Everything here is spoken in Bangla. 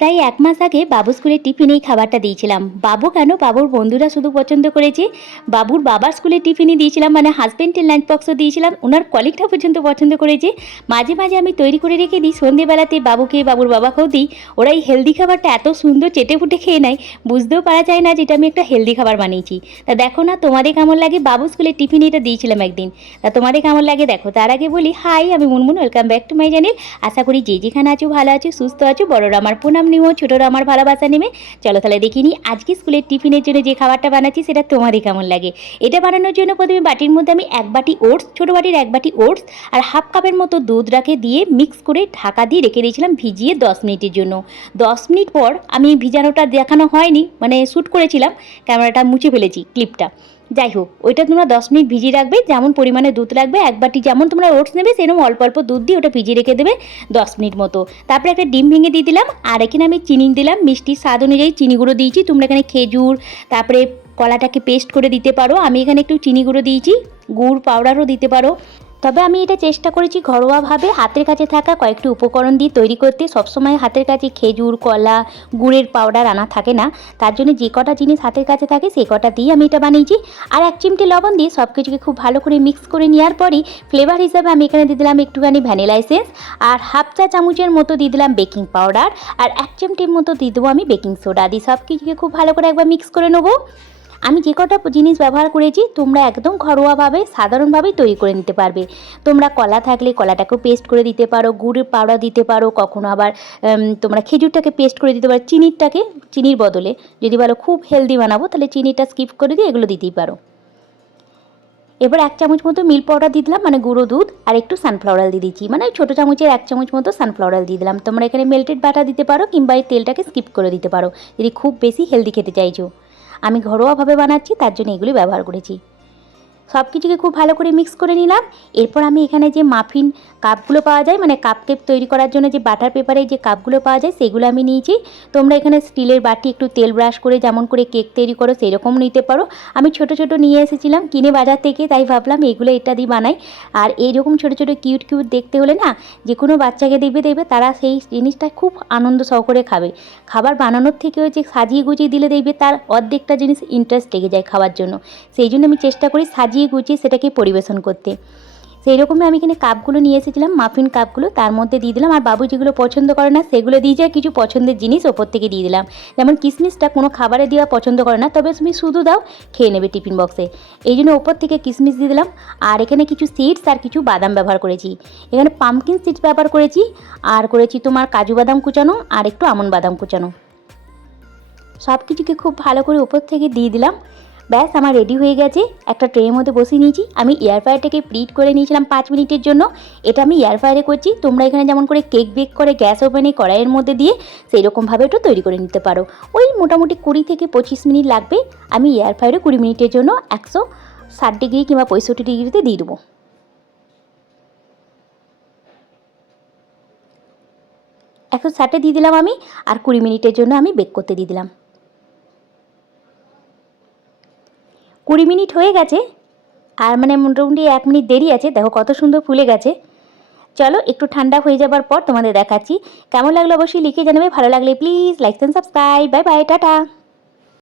প্রায় এক মাস আগে বাবু স্কুলের টিফিনেই খাবারটা দিয়েছিলাম। বাবু কেন? বাবুর বন্ধুরা শুধু পছন্দ করেছে। বাবুর বাবার স্কুলের টিফিনই দিয়েছিলাম মানে হাজব্যান্ডের লাঞ্চ বক্সও দিয়েছিলাম। ওনার কলিগটা পর্যন্ত পছন্দ করেছে। মাঝে মাঝে আমি তৈরি করে রেখে দিই। সন্ধেবেলাতে বাবুকে, বাবুর বাবাকেও দিই। ওরা এই হেলদি খাবারটা এত সুন্দর চেটে ফুটে খেয়ে নেয়। বুঝতেও পারা যায় না যে এটা আমি একটা হেলদি খাবার বানিয়েছি। তা দেখো না, তোমাদের কেমন লাগে? বাবু স্কুলের টিফিনে এটা দিয়েছিলাম একদিন। তা তোমাদের কেমন লাগে? দেখো, তার আগে বলি হাই আমি Munmun welcome back to my channel আশা করি যে যেখানে আছো, ভালো আছো, সুস্থ আছো। বড়রা আমার প্রণাম। নিও ছোটরা আমার ভালোবাসা নেবে চলো তাহলে দেখিনি আজকে স্কুলের টিফিনের জন্য যে খাবারটা বানাচ্ছি সেটা তোমাদের কেমন লাগে? এটা বানানোর জন্য প্রথমে বাটির মধ্যে আমি এক বাটি ওটস, ছোটো বাটির এক বাটি ওটস আর হাফ কাপের মতো দুধ রাখে দিয়ে মিক্স করে ঢাকা দিয়ে রেখে দিয়েছিলাম ভিজিয়ে দশ মিনিটের জন্য। দশ মিনিট পর আমি ভিজানোটা দেখানো হয়নি মানে শ্যুট করেছিলাম, ক্যামেরাটা মুছে ফেলেছি, ক্লিপটা। যাই হোক ওইটা তোমরা দশ মিনিট ভিজিয়ে রাখবে, যেমন পরিমাণে দুধ লাগবে, এক বাটি যেমন তোমরা ওটস নেবে, সেরকম অল্প অল্প দুধ দিয়ে ওটা ভিজিয়ে রেখে দেবে দশ মিনিট মতো। তারপরে একটা ডিম ভেঙে দিয়ে দিলাম, আর এখানে আমি চিনি দিলাম মিষ্টির স্বাদ অনুযায়ী চিনি গুঁড়ো দিয়েছি, তোমরা এখানে খেজুর, তারপরে কলাটাকে পেস্ট করে দিতে পারো। আমি এখানে একটু চিনি গুঁড়ো দিয়েছি, গুড় পাউডারও দিতে পারো। তবে আমি এটা চেষ্টা করেছি ঘরোয়াভাবে। হাতের কাছে থাকা কয়েকটি উপকরণ দিয়ে তৈরি করতে। সবসময় হাতের কাছে খেজুর, কলা, গুড়ের পাউডার আনা থাকে না। তার জন্য যে কটা জিনিস হাতের কাছে থাকে সেই কটা দিয়ে আমি এটা বানিয়েছি। আর এক চিমটি লবণ দিয়ে সব কিছুকে খুব ভালো করে মিক্স করে নেওয়ার পরই ফ্লেভার হিসাবে আমি এখানে দিয়ে দিলাম একটুখানি ভ্যানিলা এসেন্স আর হাফ চা চামচের মতো দিয়ে দিলাম বেকিং পাউডার আর এক চিমটির মতো দিয়ে দেবো আমি বেকিং সোডা দিয়ে। সব কিছুকে খুব ভালো করে একবার মিক্স করে নেব। আমি যে কটা জিনিস ব্যবহার করেছি, তোমরা একদম ঘরোয়াভাবে সাধারণভাবেই তৈরি করে নিতে পারবে। তোমরা কলা থাকলে কলাটাকেও পেস্ট করে দিতে পারো গুড়ের পাউডার দিতে পারো, কখনো আবার তোমরা খেজুরটাকে পেস্ট করে দিতে পারো চিনিরটাকে চিনির বদলে। যদি বলো খুব হেলদি বানাবো, তাহলে চিনিটা স্কিপ করে দিয়ে এগুলো দিতেই পারো। এবার এক চামচ মতো মিল পাউডার দিয়ে দিলাম মানে গুঁড়ো দুধ, আর একটু সানফ্লাওয়ার দিয়ে দিচ্ছি মানে ছোটো চামচের এক চামচ মতো সানফ্লাওয়ার দিয়ে দিলাম। তোমরা এখানে মেল্টেড বাটার দিতে পারো, কিংবা এই তেলটাকে স্কিপ করে দিতে পারো। যদি খুব বেশি হেলদি খেতে চাইছো। আমি ঘরোয়াভাবে বানাচ্ছি তার জন্য এগুলি ব্যবহার করেছি। সব কিছুকে খুব ভালো করে মিক্স করে নিলাম। এরপর আমি এখানে যে মাফিন কাপগুলো পাওয়া যায় মানে কাপ কেক তৈরি করার জন্য যে বাটার পেপারে যে কাপগুলো পাওয়া যায়, সেগুলো আমি নিয়েছি। তোমরা এখানে স্টিলের বাটি একটু তেল ব্রাশ করে যেমন করে কেক তৈরি করো সেই রকম নিতে পারো। আমি ছোট ছোট নিয়ে এসেছিলাম কিনে বাজার থেকে, তাই ভাবলাম এগুলো এটা দিয়ে বানাই। আর এইরকম ছোট ছোট কিউট কিউট দেখতে হলে না, যে কোনো বাচ্চাকে দেখবে দেখবে তারা সেই জিনিসটা খুব আনন্দ সহকারে খাবে। খাবার বানানোর থেকেও যে সাজিয়ে গুজিয়ে দিলে দেখবে তার অর্ধেকটা জিনিস ইন্টারেস্ট লেগে যায় খাওয়ার জন্য। সেই জন্য আমি চেষ্টা করি সাজিয়ে গুছিয়ে সেটাকে পরিবেশন করতে। সেই রকমই আমি এখানে কাপগুলো নিয়ে এসেছিলাম মাফিন কাপগুলো। তার মধ্যে দিয়ে দিলাম। আর বাবু যেগুলো পছন্দ করে না, সেগুলো দিয়ে যায় কিছু পছন্দের জিনিস ওপর থেকে দিয়ে দিলাম। যেমন কিশমিশটা কোনো খাবারে দেওয়া পছন্দ করে না, তবে তুমি শুধু দাও, খেয়ে নেবে টিফিন বক্সে এই জন্য ওপর থেকে কিশমিশ দিয়ে দিলাম। আর এখানে কিছু সিডস আর কিছু বাদাম ব্যবহার করেছি। এখানে পাম্পকিন সিডস ব্যবহার করেছি। আর করেছি তোমার কাজু বাদাম কুচানো, আর একটু আমন বাদাম কুচানো। সব কিছুকে খুব ভালো করে উপর থেকে দিয়ে দিলাম। ব্যাস, আমার রেডি হয়ে গেছে। একটা ট্রের মধ্যে বসিয়ে নিয়েছি। আমি এয়ার ফ্রায়ারটাকে প্রিট করে নিয়েছিলাম পাঁচ মিনিটের জন্য। এটা আমি এয়ার ফ্রায়ারে করছি। তোমরা এখানে যেমন করে কেক বেক করে গ্যাস ওভেনে কড়াইয়ের মধ্যে দিয়ে সেই রকমভাবে একটু তৈরি করে নিতে পারো। ওই মোটামুটি কুড়ি থেকে পঁচিশ মিনিট লাগবে। আমি এয়ার ফ্রায়ারে কুড়ি মিনিটের জন্য একশো ষাট ডিগ্রি কিংবা পঁয়ষট্টি ডিগ্রিতে দিয়ে দেবো। একশো ষাটে দিয়ে দিলাম আমি। আর কুড়ি মিনিটের জন্য আমি বেক করতে দিয়ে দিলাম। কুড়ি মিনিট হয়ে গেছে। আর মানে মোটামুটি এক মিনিট দেরি আছে। দেখো কত সুন্দর ফুলে গেছে। চলো একটু ঠান্ডা হয়ে যাবার পর তোমাদের দেখাচ্ছি। কেমন লাগল অবশ্যই লিখে জানাবে। ভালো লাগলে please like and subscribe bye bye tata.